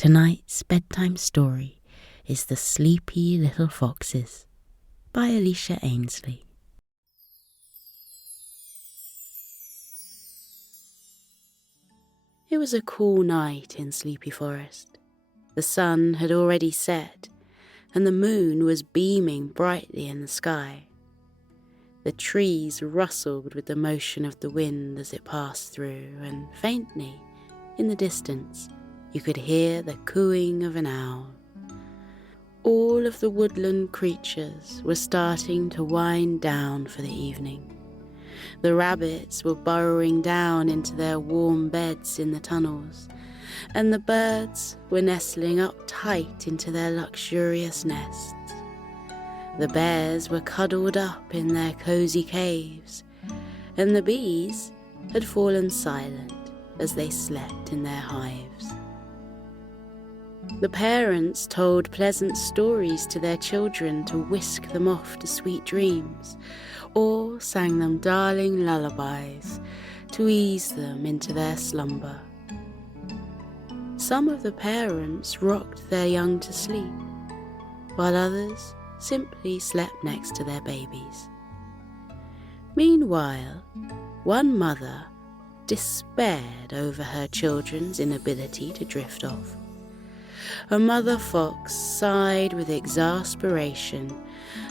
Tonight's bedtime story is The Sleepy Little Foxes by Elisha Ainsley. It was a cool night in Sleepy Forest. The sun had already set, and the moon was beaming brightly in the sky. The trees rustled with the motion of the wind as it passed through, and faintly, in the distance, you could hear the cooing of an owl. All of the woodland creatures were starting to wind down for the evening. The rabbits were burrowing down into their warm beds in the tunnels, and the birds were nestling up tight into their luxurious nests. The bears were cuddled up in their cozy caves, and the bees had fallen silent as they slept in their hives. The parents told pleasant stories to their children to whisk them off to sweet dreams, or sang them darling lullabies to ease them into their slumber. Some of the parents rocked their young to sleep, while others simply slept next to their babies. Meanwhile, one mother despaired over her children's inability to drift off. A mother fox sighed with exasperation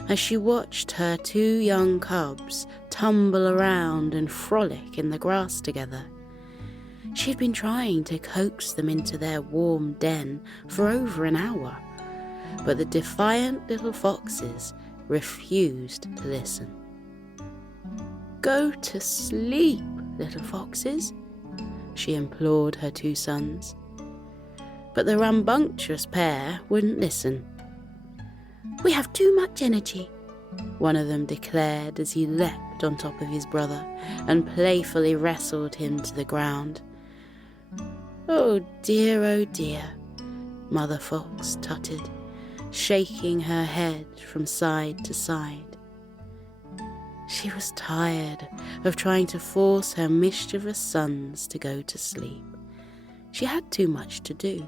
as she watched her two young cubs tumble around and frolic in the grass together. She had been trying to coax them into their warm den for over an hour, but the defiant little foxes refused to listen. "Go to sleep, little foxes," she implored her two sons. But the rambunctious pair wouldn't listen. "We have too much energy," one of them declared as he leapt on top of his brother and playfully wrestled him to the ground. Oh dear, Mother Fox tutted, shaking her head from side to side. She was tired of trying to force her mischievous sons to go to sleep. She had too much to do.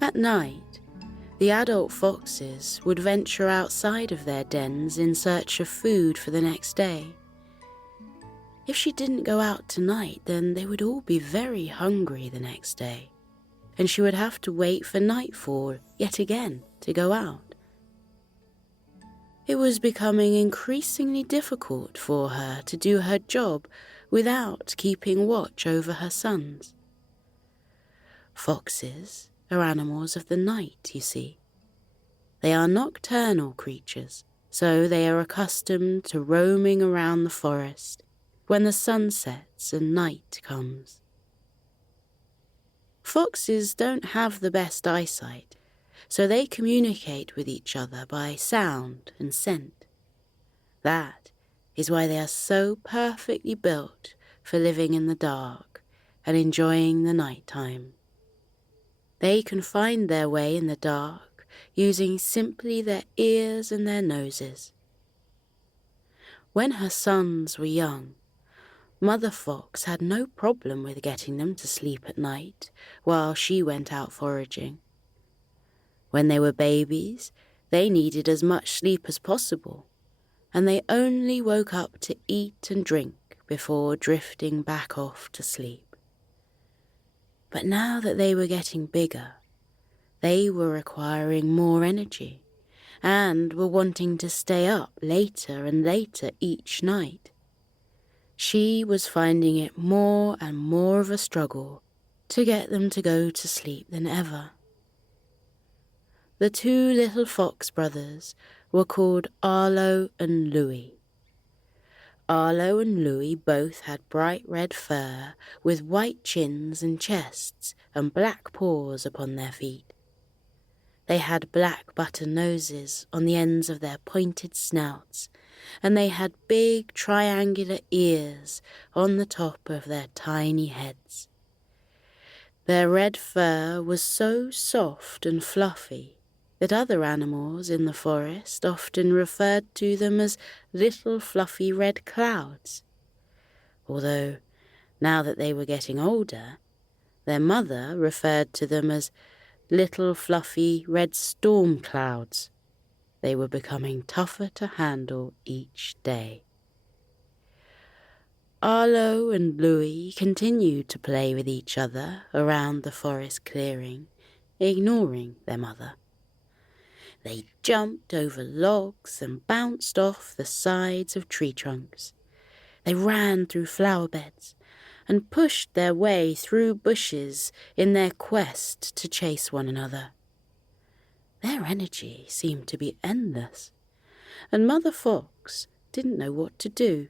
At night, the adult foxes would venture outside of their dens in search of food for the next day. If she didn't go out tonight, then they would all be very hungry the next day, and she would have to wait for nightfall yet again to go out. It was becoming increasingly difficult for her to do her job without keeping watch over her sons. Foxes are animals of the night, you see. They are nocturnal creatures, so they are accustomed to roaming around the forest when the sun sets and night comes. Foxes don't have the best eyesight, so they communicate with each other by sound and scent. That is why they are so perfectly built for living in the dark and enjoying the night time. They can find their way in the dark using simply their ears and their noses. When her sons were young, Mother Fox had no problem with getting them to sleep at night while she went out foraging. When they were babies, they needed as much sleep as possible, and they only woke up to eat and drink before drifting back off to sleep. But now that they were getting bigger, they were requiring more energy and were wanting to stay up later and later each night. She was finding it more and more of a struggle to get them to go to sleep than ever. The two little fox brothers were called Arlo and Louie. Arlo and Louie both had bright red fur with white chins and chests and black paws upon their feet. They had black button noses on the ends of their pointed snouts, and they had big triangular ears on the top of their tiny heads. Their red fur was so soft and fluffy that other animals in the forest often referred to them as little fluffy red clouds, although, now that they were getting older, Their mother referred to them as little fluffy red storm clouds. They were becoming tougher to handle each day. Arlo and Louie continued to play with each other around the forest clearing, ignoring their mother. They jumped over logs and bounced off the sides of tree trunks. They ran through flower beds and pushed their way through bushes in their quest to chase one another. Their energy seemed to be endless, and Mother Fox didn't know what to do.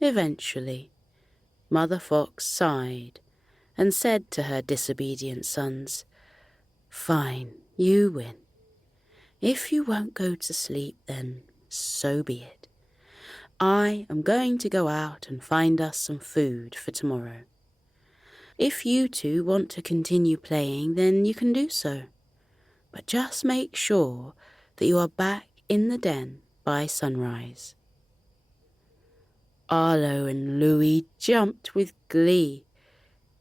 Eventually, Mother Fox sighed and said to her disobedient sons, "Fine, you win. If you won't go to sleep, then so be it. I am going to go out and find us some food for tomorrow. If you two want to continue playing, then you can do so. But just make sure that you are back in the den by sunrise." Arlo and Louie jumped with glee.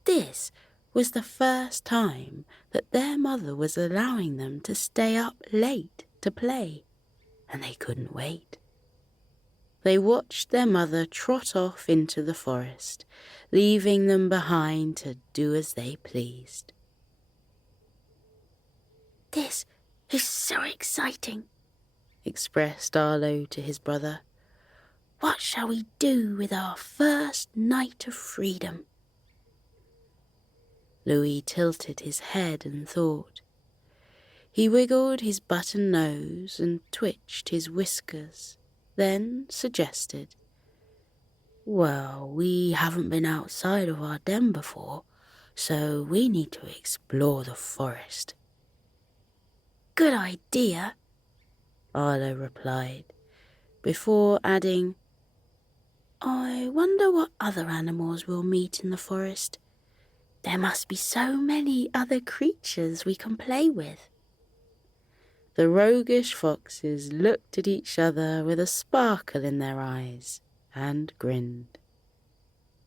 This was the first time that their mother was allowing them to stay up late to play, and they couldn't wait. They watched their mother trot off into the forest, leaving them behind to do as they pleased. "This is so exciting," expressed Arlo to his brother. "What shall we do with our first night of freedom?" Louis tilted his head and thought. He wiggled his button nose and twitched his whiskers, then suggested, "Well, we haven't been outside of our den before, so we need to explore the forest." "Good idea," Arlo replied, before adding, "I wonder what other animals we'll meet in the forest. There must be so many other creatures we can play with." The roguish foxes looked at each other with a sparkle in their eyes and grinned.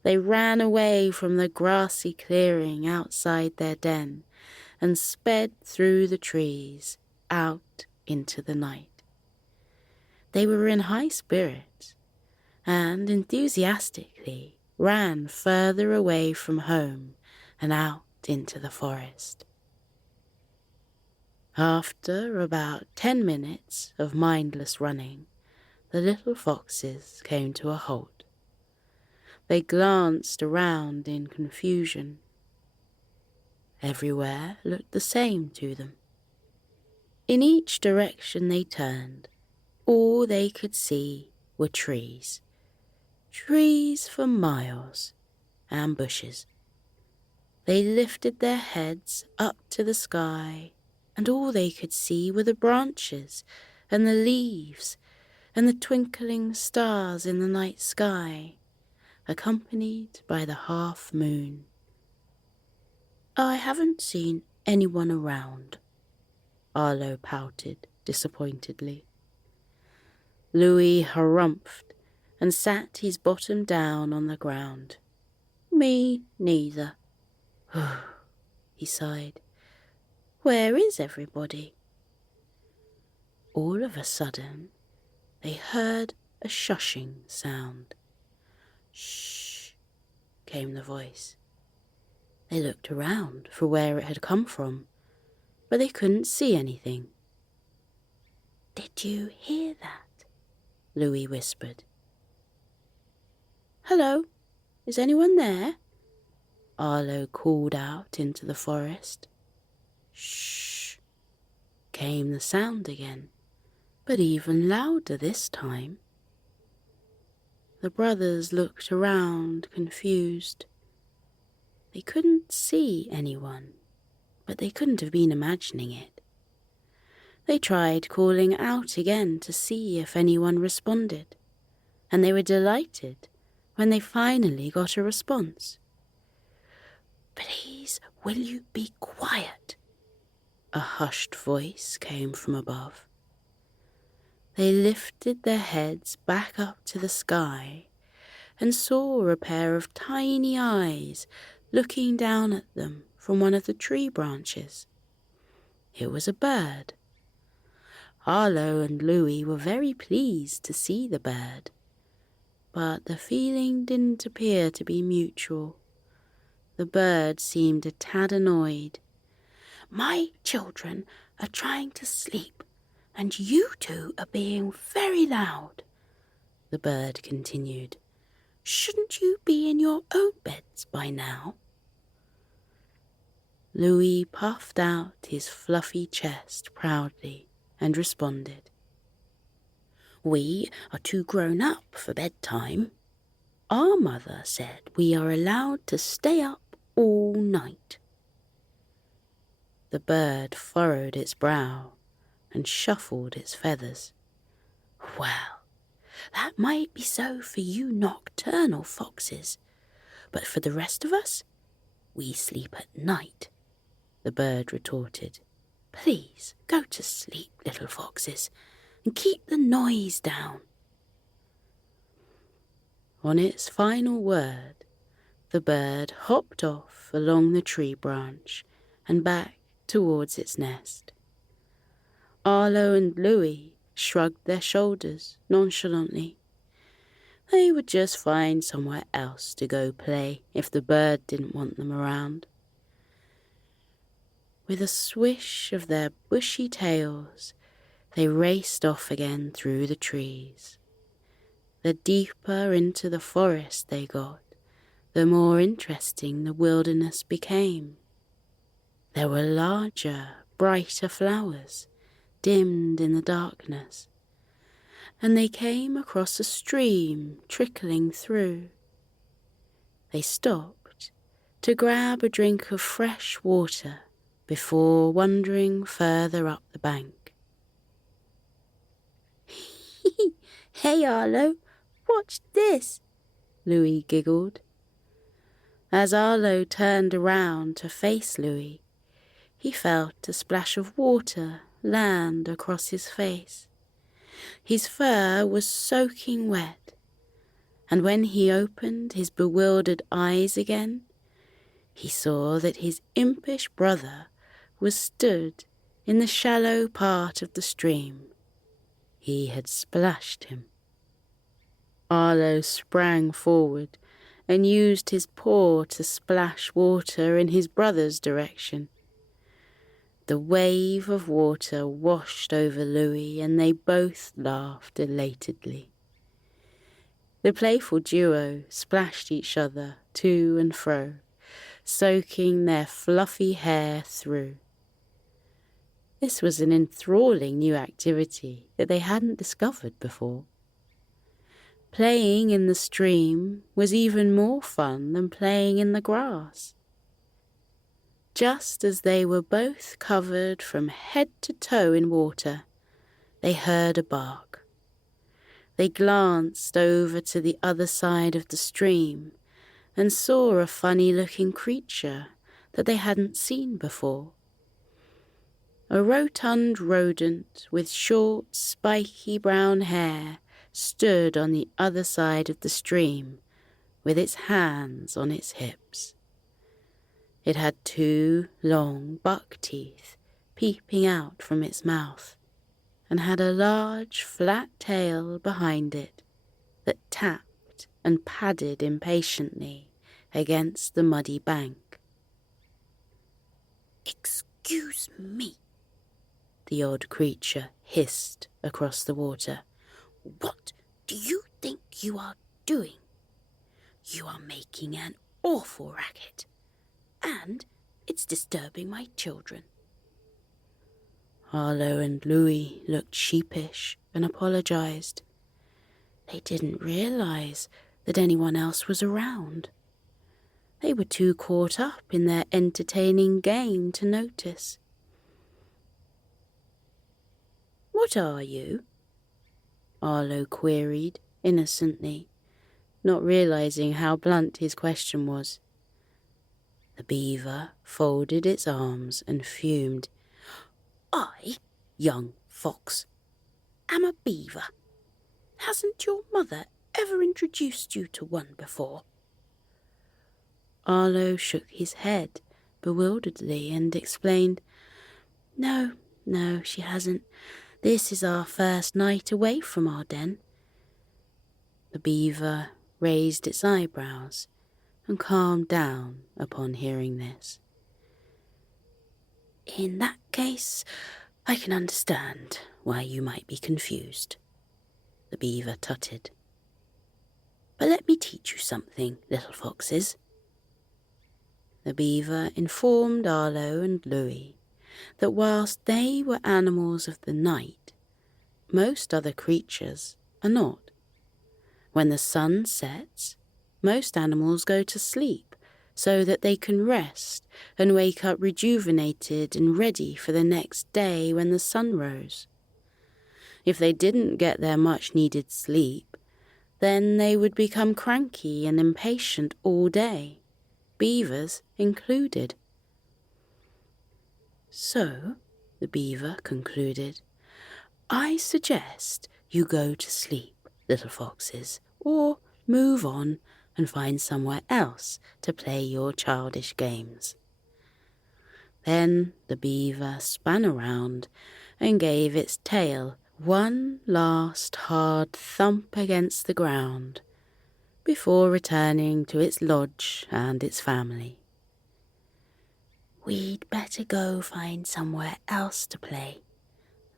They ran away from the grassy clearing outside their den and sped through the trees out into the night. They were in high spirits and enthusiastically ran further away from home and out into the forest. After about 10 minutes of mindless running, the little foxes came to a halt. They glanced around in confusion. Everywhere looked the same to them. In each direction they turned, all they could see were trees. Trees for miles, and bushes. They lifted their heads up to the sky, and all they could see were the branches and the leaves and the twinkling stars in the night sky, accompanied by the half moon. "I haven't seen anyone around," Arlo pouted disappointedly. Louis harumphed and sat his bottom down on the ground. "Me neither," he sighed. "Where is everybody?" All of a sudden, they heard a shushing sound. "Shh," came the voice. They looked around for where it had come from, but they couldn't see anything. "Did you hear that?" Louis whispered. "Hello, is anyone there?" Arlo called out into the forest. "Shh," came the sound again, but even louder this time. The brothers looked around, confused. They couldn't see anyone, but they couldn't have been imagining it. They tried calling out again to see if anyone responded, and they were delighted when they finally got a response. "Please, will you be quiet?" A hushed voice came from above. They lifted their heads back up to the sky and saw a pair of tiny eyes looking down at them from one of the tree branches. It was a bird. Arlo and Louie were very pleased to see the bird, but the feeling didn't appear to be mutual. The bird seemed a tad annoyed. "My children are trying to sleep, and you two are being very loud," the bird continued. "Shouldn't you be in your own beds by now?" Louis puffed out his fluffy chest proudly and responded, "We are too grown up for bedtime. Our mother said we are allowed to stay up all night." The bird furrowed its brow and shuffled its feathers. "Well, that might be so for you nocturnal foxes, but for the rest of us, we sleep at night," the bird retorted. "Please go to sleep, little foxes, and keep the noise down." On its final word, the bird hopped off along the tree branch and back towards its nest. Arlo and Louie shrugged their shoulders nonchalantly. They would just find somewhere else to go play if the bird didn't want them around. With a swish of their bushy tails, they raced off again through the trees. The deeper into the forest they got, the more interesting the wilderness became. There were larger, brighter flowers, dimmed in the darkness, and they came across a stream trickling through. They stopped to grab a drink of fresh water before wandering further up the bank. "Hey, Arlo, watch this," Louie giggled. As Arlo turned around to face Louie, he felt a splash of water land across his face. His fur was soaking wet, and when he opened his bewildered eyes again, he saw that his impish brother was stood in the shallow part of the stream. He had splashed him. Arlo sprang forward and used his paw to splash water in his brother's direction. The wave of water washed over Louie, and they both laughed elatedly. The playful duo splashed each other to and fro, soaking their fluffy hair through. This was an enthralling new activity that they hadn't discovered before. Playing in the stream was even more fun than playing in the grass. Just as they were both covered from head to toe in water, they heard a bark. They glanced over to the other side of the stream and saw a funny-looking creature that they hadn't seen before. A rotund rodent with short, spiky brown hair stood on the other side of the stream with its hands on its hips. It had 2 long buck teeth peeping out from its mouth, and had a large flat tail behind it that tapped and padded impatiently against the muddy bank. "Excuse me," the odd creature hissed across the water. "What do you think you are doing? You are making an awful racket, and it's disturbing my children." Arlo and Louie looked sheepish and apologized. They didn't realize that anyone else was around. They were too caught up in their entertaining game to notice. "What are you?" Arlo queried innocently, not realizing how blunt his question was. The beaver folded its arms and fumed. "I, young fox, am a beaver. Hasn't your mother ever introduced you to one before?" Arlo shook his head bewilderedly and explained, No, she hasn't. This is our first night away from our den. The beaver raised its eyebrows and calmed down upon hearing this. In that case, I can understand why you might be confused, the beaver tutted. But let me teach you something, little foxes. The beaver informed Arlo and Louie that whilst they were animals of the night, most other creatures are not. When the sun sets, most animals go to sleep so that they can rest and wake up rejuvenated and ready for the next day when the sun rose. If they didn't get their much-needed sleep, then they would become cranky and impatient all day, beavers included. So, the beaver concluded, I suggest you go to sleep, little foxes, or move on and find somewhere else to play your childish games. Then the beaver span around and gave its tail one last hard thump against the ground before returning to its lodge and its family. We'd better go find somewhere else to play,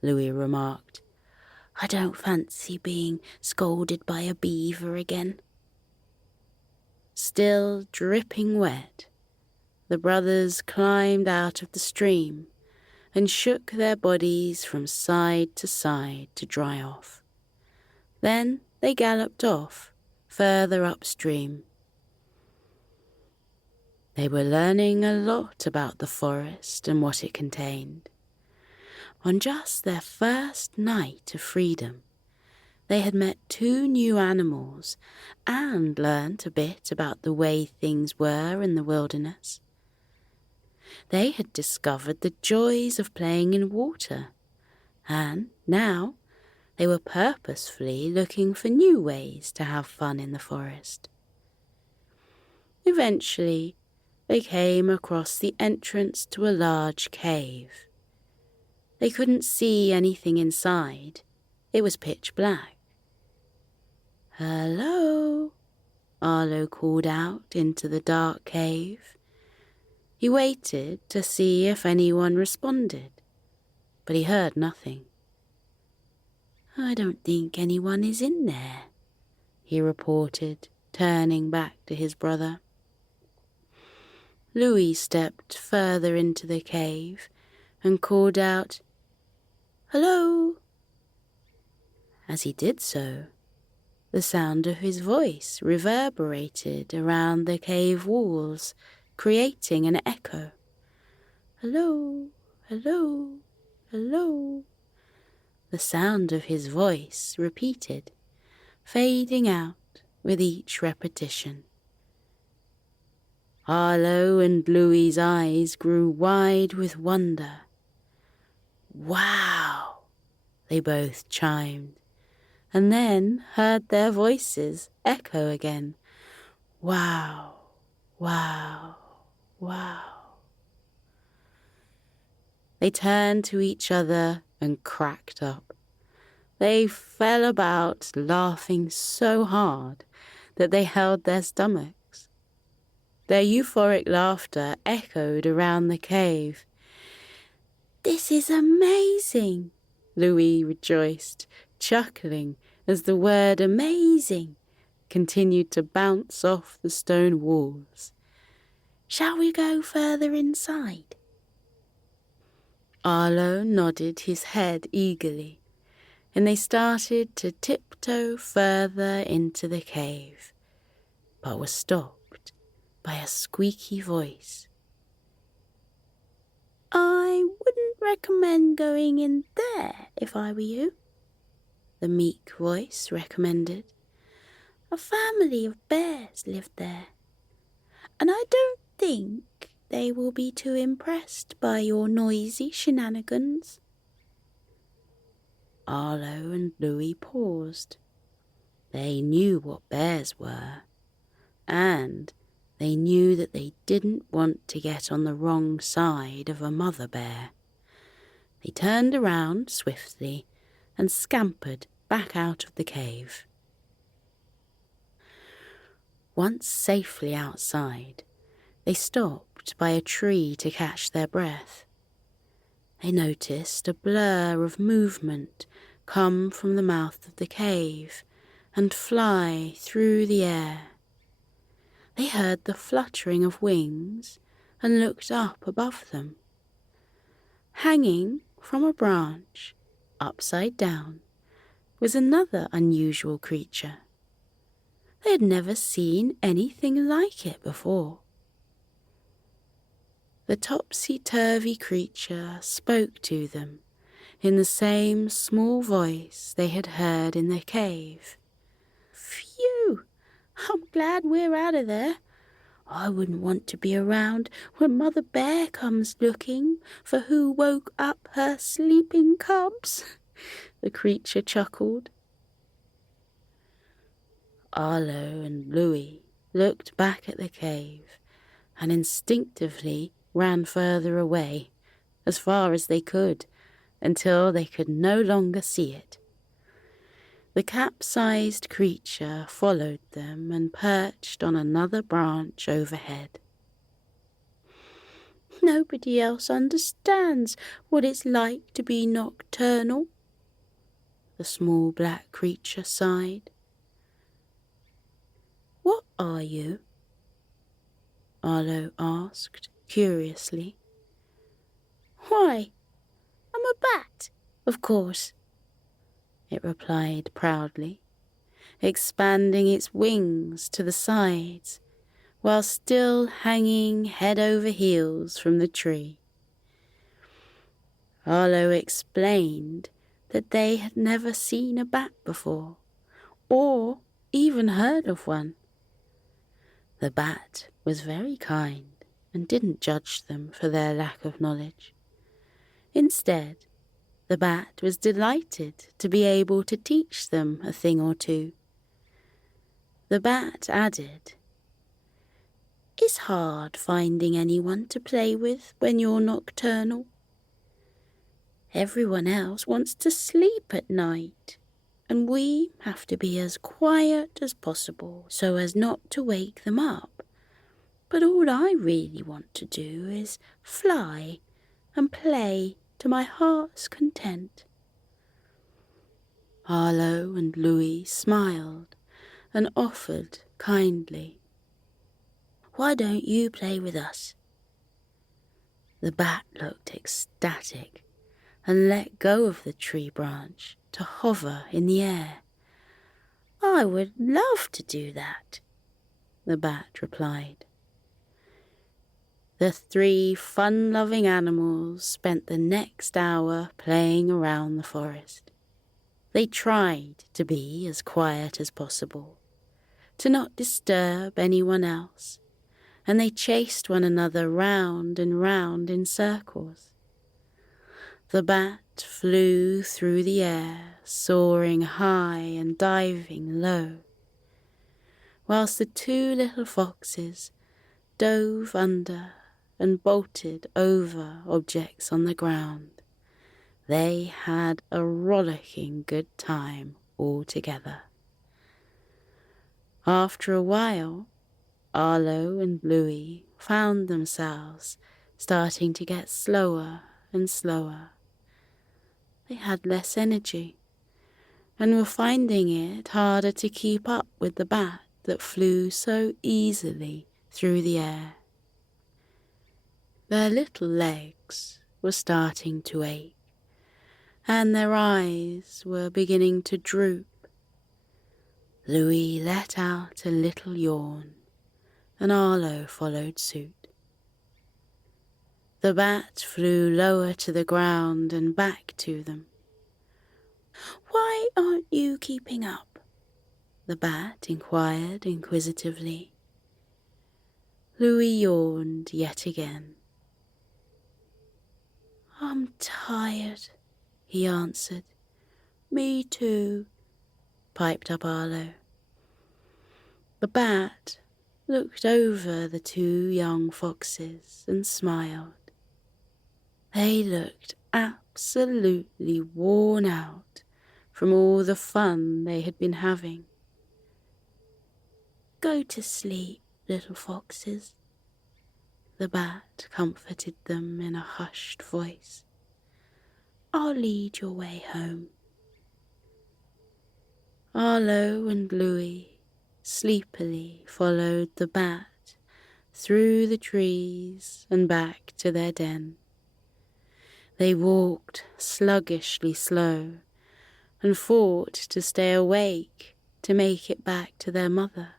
Louie remarked. I don't fancy being scolded by a beaver again. Still dripping wet, the brothers climbed out of the stream and shook their bodies from side to side to dry off. Then they galloped off, further upstream. They were learning a lot about the forest and what it contained. On just their first night of freedom, they had met 2 new animals and learnt a bit about the way things were in the wilderness. They had discovered the joys of playing in water, and now they were purposefully looking for new ways to have fun in the forest. Eventually, they came across the entrance to a large cave. They couldn't see anything inside. It was pitch black. Hello, Arlo called out into the dark cave. He waited to see if anyone responded, but he heard nothing. I don't think anyone is in there, he reported, turning back to his brother. Louie stepped further into the cave and called out, Hello. As he did so, the sound of his voice reverberated around the cave walls, creating an echo. Hello, hello, hello. The sound of his voice repeated, fading out with each repetition. Arlo and Louie's eyes grew wide with wonder. Wow, they both chimed, and then heard their voices echo again. Wow, wow, wow. They turned to each other and cracked up. They fell about, laughing so hard that they held their stomachs. Their euphoric laughter echoed around the cave. This is amazing, Louie rejoiced, chuckling as the word amazing continued to bounce off the stone walls. Shall we go further inside? Arlo nodded his head eagerly, and they started to tiptoe further into the cave, but were stopped by a squeaky voice. I wouldn't recommend going in there if I were you, the meek voice recommended. A family of bears lived there, and I don't think they will be too impressed by your noisy shenanigans. Arlo and Louie paused. They knew what bears were, and They knew that they didn't want to get on the wrong side of a mother bear. They turned around swiftly and scampered back out of the cave. Once safely outside, they stopped by a tree to catch their breath. They noticed a blur of movement come from the mouth of the cave and fly through the air. They heard the fluttering of wings and looked up above them. Hanging from a branch, upside down, was another unusual creature. They had never seen anything like it before. The topsy-turvy creature spoke to them in the same small voice they had heard in the cave. "Phew! I'm glad we're out of there. I wouldn't want to be around when Mother Bear comes looking for who woke up her sleeping cubs," the creature chuckled. Arlo and Louie looked back at the cave and instinctively ran further away, as far as they could, until they could no longer see it. The capsized creature followed them and perched on another branch overhead. "Nobody else understands what it's like to be nocturnal," the small black creature sighed. "What are you?" Arlo asked curiously. "Why, I'm a bat, of course," it replied proudly, expanding its wings to the sides while still hanging head over heels from the tree. Arlo explained that they had never seen a bat before, or even heard of one. The bat was very kind and didn't judge them for their lack of knowledge. Instead, the bat was delighted to be able to teach them a thing or two. The bat added, "It's hard finding anyone to play with when you're nocturnal. Everyone else wants to sleep at night, and we have to be as quiet as possible so as not to wake them up. But all I really want to do is fly and play to my heart's content." Arlo and Louie smiled and offered kindly, "Why don't you play with us?" The bat looked ecstatic and let go of the tree branch to hover in the air. "I would love to do that," the bat replied. The three fun-loving animals spent the next hour playing around the forest. They tried to be as quiet as possible, to not disturb anyone else, and they chased one another round and round in circles. The bat flew through the air, soaring high and diving low, whilst the two little foxes dove under and bolted over objects on the ground. They had a rollicking good time all together. After a while, Arlo and Louie found themselves starting to get slower and slower. They had less energy and were finding it harder to keep up with the bat that flew so easily through the air. Their little legs were starting to ache, and their eyes were beginning to droop. Louie let out a little yawn, and Arlo followed suit. The bat flew lower to the ground and back to them. "Why aren't you keeping up?" the bat inquired inquisitively. Louie yawned yet again. "I'm tired," he answered. "Me too," piped up Arlo. The bat looked over the two young foxes and smiled. They looked absolutely worn out from all the fun they had been having. "Go to sleep, little foxes," the bat comforted them in a hushed voice. "I'll lead your way home." Arlo and Louie sleepily followed the bat through the trees and back to their den. They walked sluggishly slow and fought to stay awake to make it back to their mother.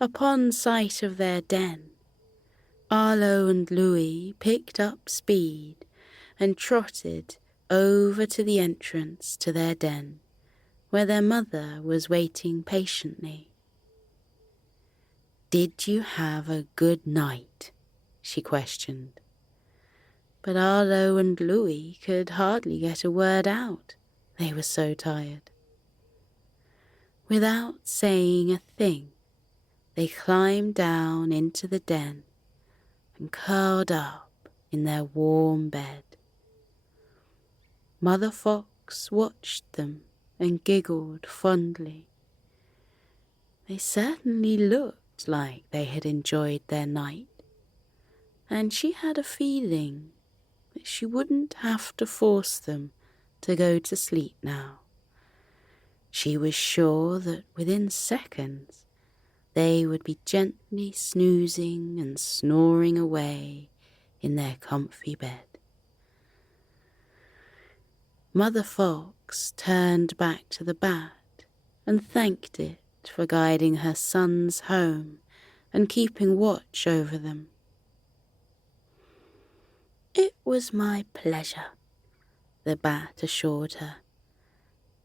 Upon sight of their den, Arlo and Louie picked up speed and trotted over to the entrance to their den, where their mother was waiting patiently. "Did you have a good night?" she questioned. But Arlo and Louie could hardly get a word out. They were so tired. Without saying a thing, they climbed down into the den and curled up in their warm bed. Mother Fox watched them and giggled fondly. They certainly looked like they had enjoyed their night, and she had a feeling that she wouldn't have to force them to go to sleep now. She was sure that within seconds they would be gently snoozing and snoring away in their comfy bed. Mother Fox turned back to the bat and thanked it for guiding her sons home and keeping watch over them. "It was my pleasure," the bat assured her.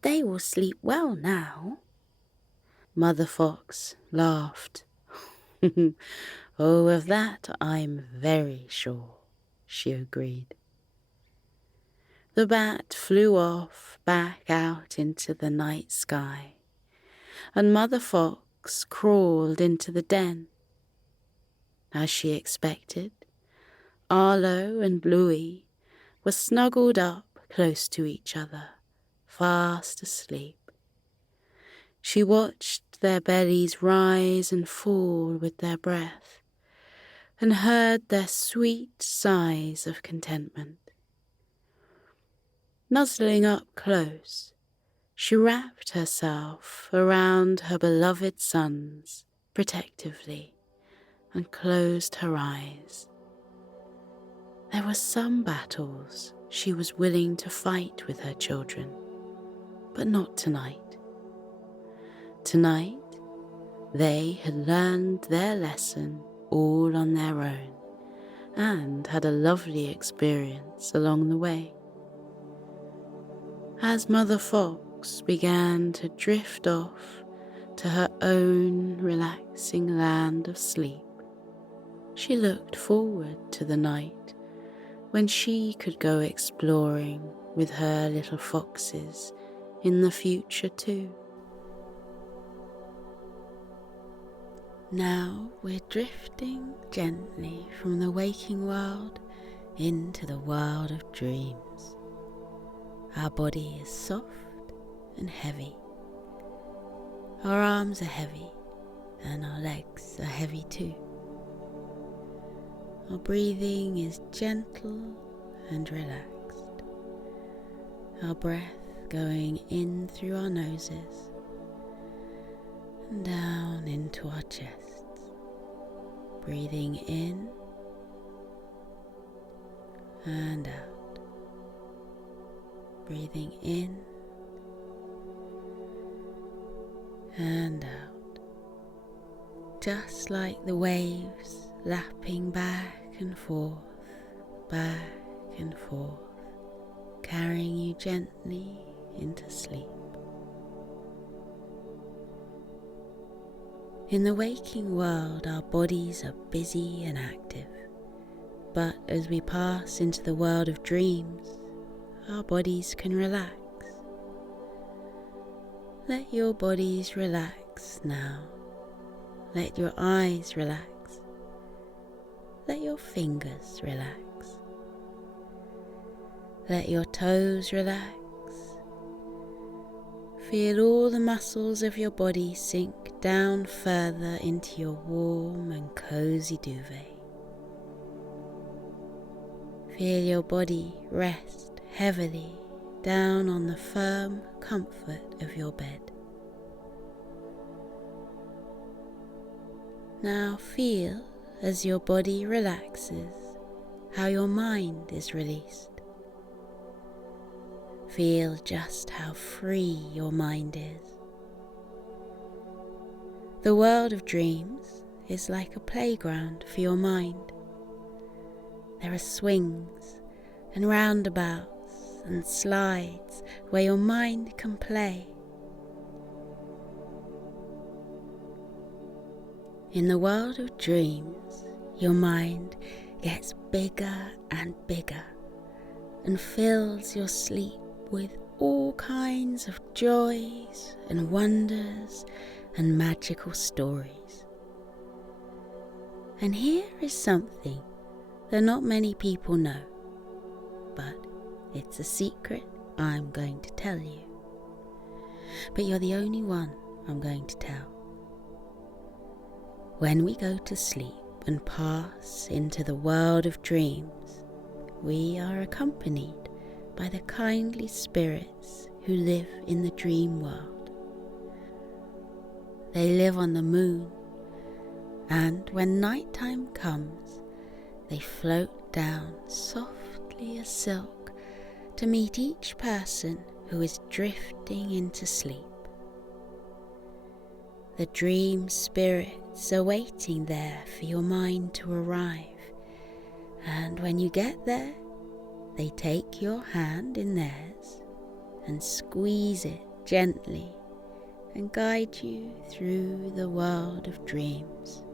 "They will sleep well now." Mother Fox laughed. "Oh, of that I'm very sure," she agreed. The bat flew off back out into the night sky, and Mother Fox crawled into the den. As she expected, Arlo and Louie were snuggled up close to each other, fast asleep. She watched their bellies rise and fall with their breath, and heard their sweet sighs of contentment. Nuzzling up close, she wrapped herself around her beloved sons protectively and closed her eyes. There were some battles she was willing to fight with her children, but not tonight. Tonight, they had learned their lesson all on their own and had a lovely experience along the way. As Mother Fox began to drift off to her own relaxing land of sleep, she looked forward to the night when she could go exploring with her little foxes in the future too. Now we're drifting gently from the waking world into the world of dreams. Our body is soft and heavy. Our arms are heavy and our legs are heavy too. Our breathing is gentle and relaxed. Our breath going in through our noses and down into our chests. Breathing in and out. Breathing in and out. Just like the waves lapping back and forth, carrying you gently into sleep. In the waking world, our bodies are busy and active, but as we pass into the world of dreams, our bodies can relax. Let your bodies relax now. Let your eyes relax. Let your fingers relax. Let your toes relax. Feel all the muscles of your body sink down further into your warm and cozy duvet. Feel your body rest heavily down on the firm comfort of your bed. Now feel as your body relaxes how your mind is released. Feel just how free your mind is. The world of dreams is like a playground for your mind. There are swings and roundabouts and slides where your mind can play. In the world of dreams, your mind gets bigger and bigger and fills your sleep with all kinds of joys and wonders and magical stories. And here is something that not many people know, but it's a secret I'm going to tell you. But you're the only one I'm going to tell. When we go to sleep and pass into the world of dreams, we are accompanied by the kindly spirits who live in the dream world. They live on the moon, and when nighttime comes, they float down softly as silk to meet each person who is drifting into sleep. The dream spirits are waiting there for your mind to arrive, and when you get there, they take your hand in theirs and squeeze it gently and guide you through the world of dreams.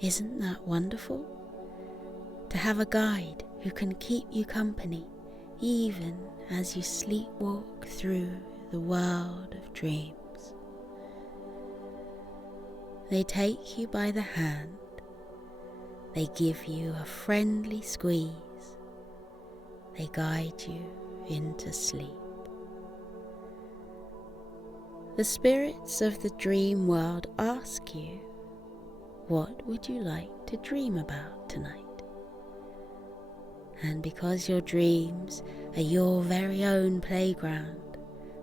Isn't that wonderful? To have a guide who can keep you company even as you sleepwalk through the world of dreams. They take you by the hand. They give you a friendly squeeze. They guide you into sleep. The spirits of the dream world ask you, what would you like to dream about tonight? And because your dreams are your very own playground,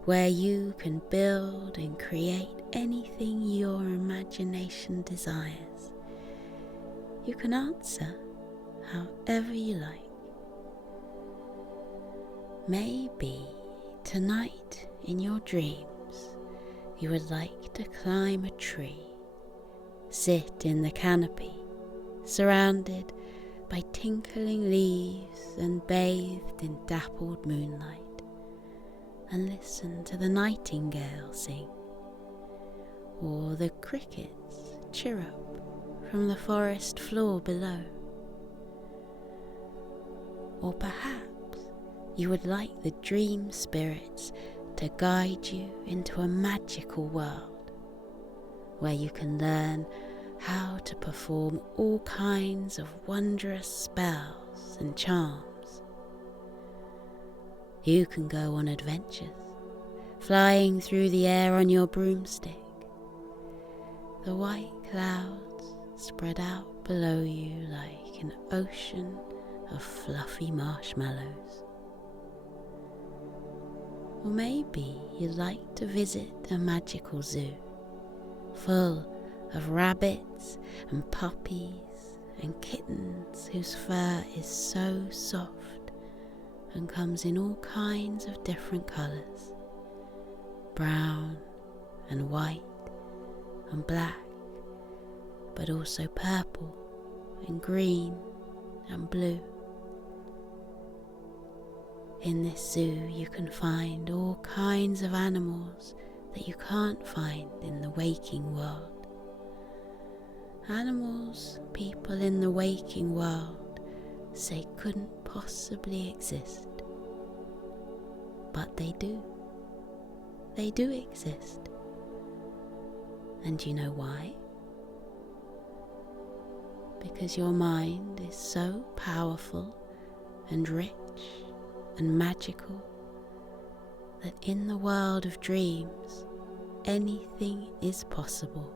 where you can build and create anything your imagination desires, you can answer however you like. Maybe tonight in your dreams you would like to climb a tree, sit in the canopy, surrounded by tinkling leaves and bathed in dappled moonlight, and listen to the nightingale sing, or the crickets chirrup from the forest floor below. Or perhaps you would like the dream spirits to guide you into a magical world where you can learn how to perform all kinds of wondrous spells and charms. You can go on adventures, flying through the air on your broomstick. The white clouds spread out below you like an ocean of fluffy marshmallows. Or maybe you'd like to visit a magical zoo, full of rabbits and puppies and kittens whose fur is so soft and comes in all kinds of different colours, brown and white and black, but also purple and green and blue. In this zoo you can find all kinds of animals that you can't find in the waking world. Animals people in the waking world say couldn't possibly exist. But they do. They do exist. And you know why? because your mind is so powerful and rich and magical that in the world of dreams, anything is possible.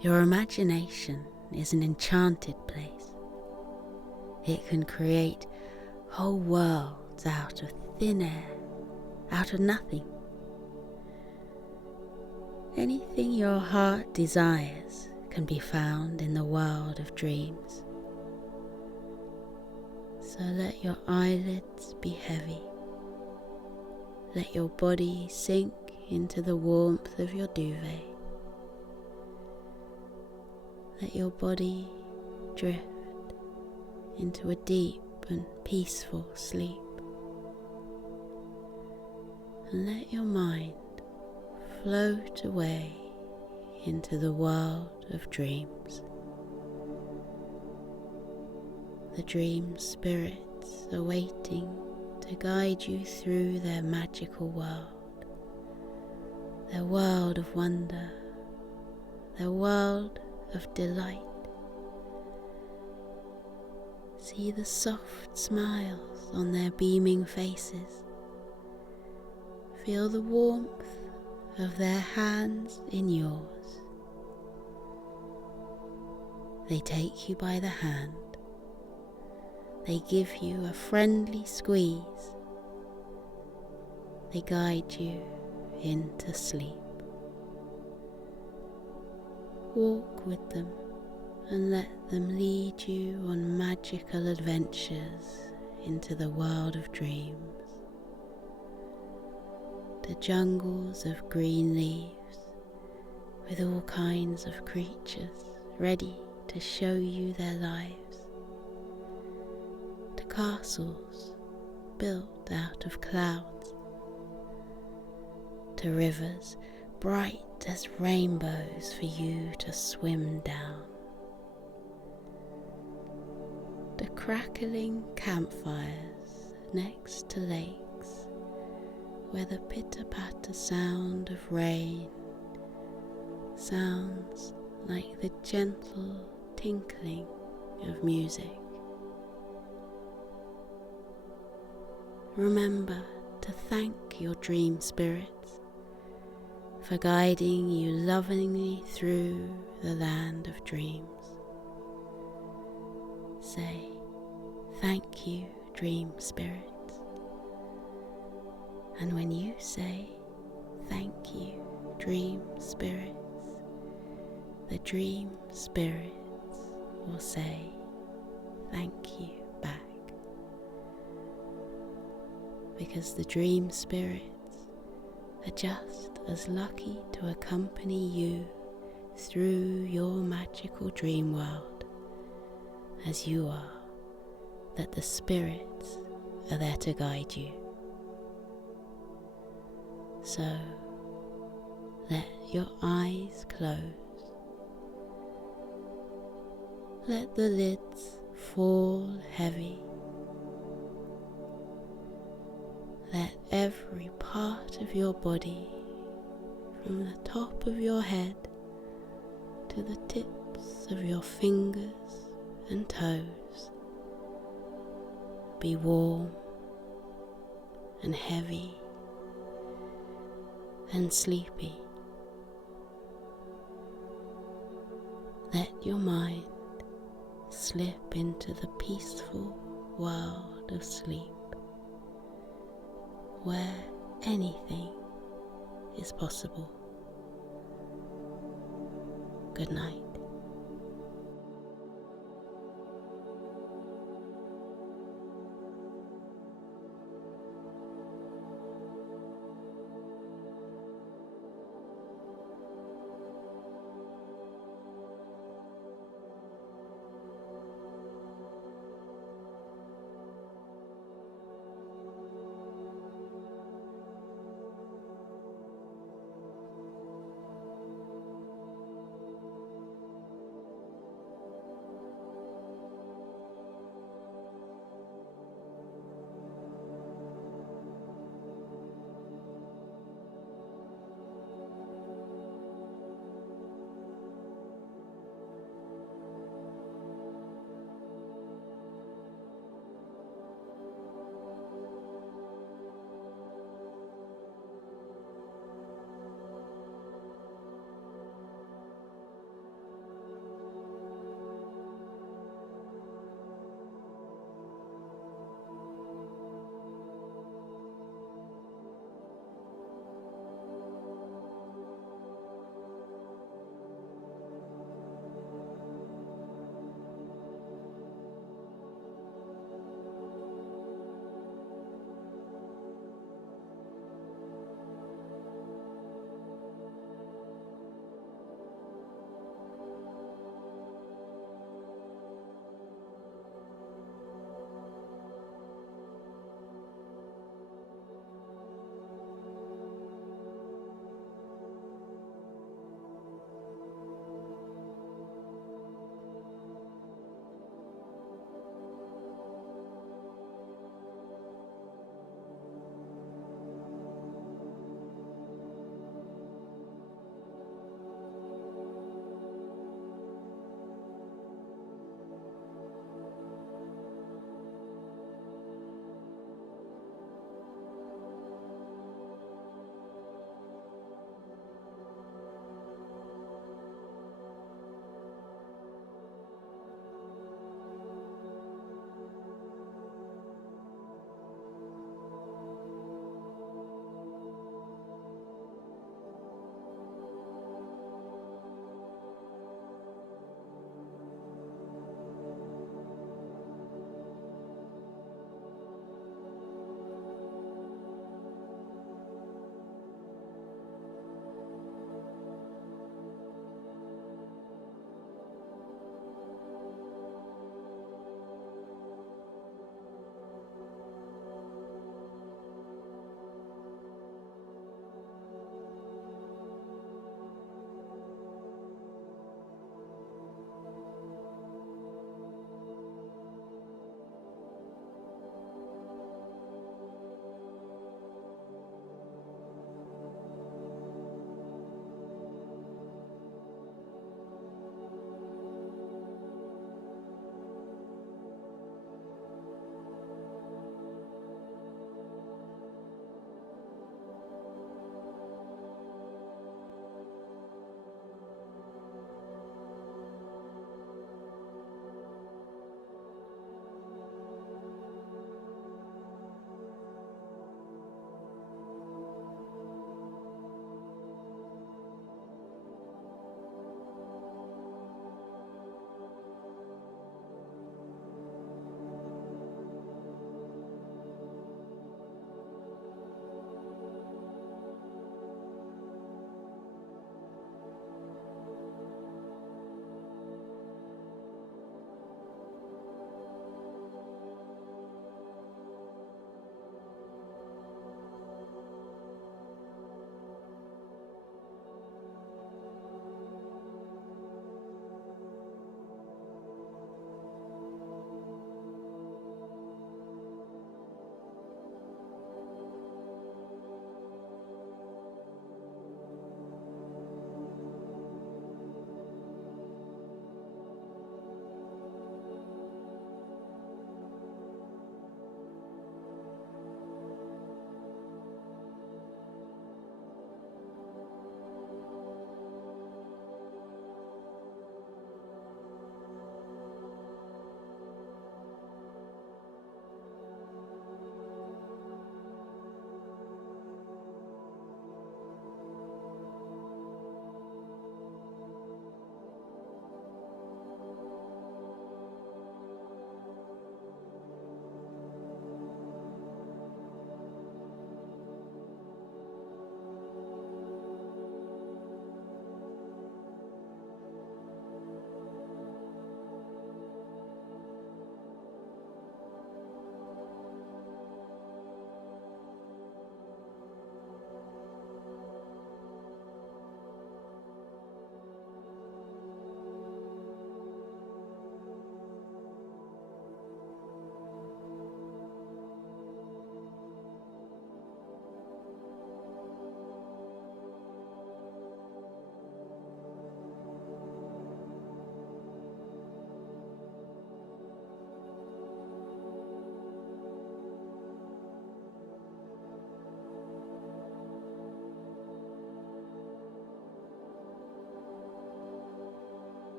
Your imagination is an enchanted place. It can create whole worlds out of thin air, out of nothing. Anything your heart desires can be found in the world of dreams. So let your eyelids be heavy. Let your body sink into the warmth of your duvet. Let your body drift into a deep and peaceful sleep. And let your mind float away into the world of dreams. The dream spirits are waiting to guide you through their magical world, their world of wonder, their world of delight. See the soft smiles on their beaming faces. Feel the warmth of their hands in yours. They take you by the hand. They give you a friendly squeeze. They guide you into sleep. Walk with them and let them lead you on magical adventures into the world of dreams. The jungles of green leaves with all kinds of creatures ready to show you their lives. To castles built out of clouds. To rivers bright as rainbows for you to swim down. The crackling campfires next to lakes where the pitter-patter sound of rain sounds like the gentle tinkling of music. Remember to thank your dream spirits for guiding you lovingly through the land of dreams. Say, thank you, dream spirits. And when you say, thank you, dream spirits, the dream spirits will say, thank you back. Because the dream spirits are just as lucky to accompany you through your magical dream world as you are that the spirits are there to guide you. So let your eyes close. Let the lids fall heavy. Let every part of your body, from the top of your head to the tips of your fingers and toes, be warm and heavy and sleepy. Let your mind slip into the peaceful world of sleep, where anything is possible. Good night.